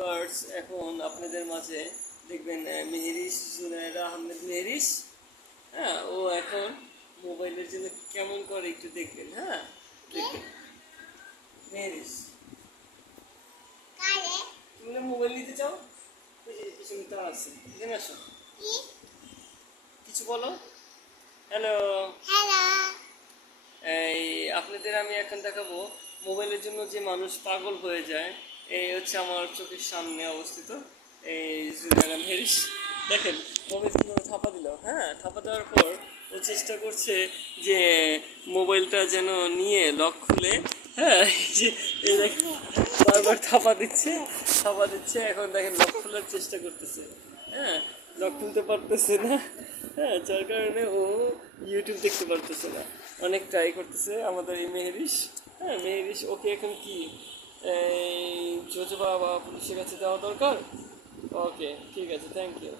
Viewers এখন আপনাদের মাঝে দেখবেন মেহেরিস জুনায়রা আহমেদ মেহেরিস। হ্যাঁ ও এখন মোবাইলের জন্য কেমন করে একটু দেখবেন হ্যাঁ? দেখবেন। মেহেরিস। তুমি না মোবাইল নিতে চাও? পিছনে তার আছে এখানে আসো। কিছু বলো। হ্যালো। এই আপনাদের আমি এখন দেখাবো মোবাইলের জন্য যে মানুষ পাগল হয়ে যায় এই হচ্ছে আমার চোখের সামনে অবস্থিত। এই জুলিয়ান হেরিস, দেখেন মোবাইল কীভাবে থাপা দিল হ্যাঁ থাপা দেওয়ার পর ও চেষ্টা করছে যে মোবাইলটা যেন নিয়ে লক খুলে হ্যাঁ এই দেখেন বারবার থাপা দিচ্ছে থাপা দিচ্ছে, এখন দেখেন লক খোলার চেষ্টা করতেছে হ্যাঁ লক খুলতে পারতেছে না হ্যাঁ যার কারণে ও ইউটিউব দেখতে পারতেছে না। অনেক ট্রাই করতেছে আমাদের এই মেহেরিস হ্যাঁ মেহেরিস, ওকে এখন কি, এই জোজবা বা পুলিশের কাছে দেওয়া দরকার? ওকে ঠিক আছে থ্যাংক ইউ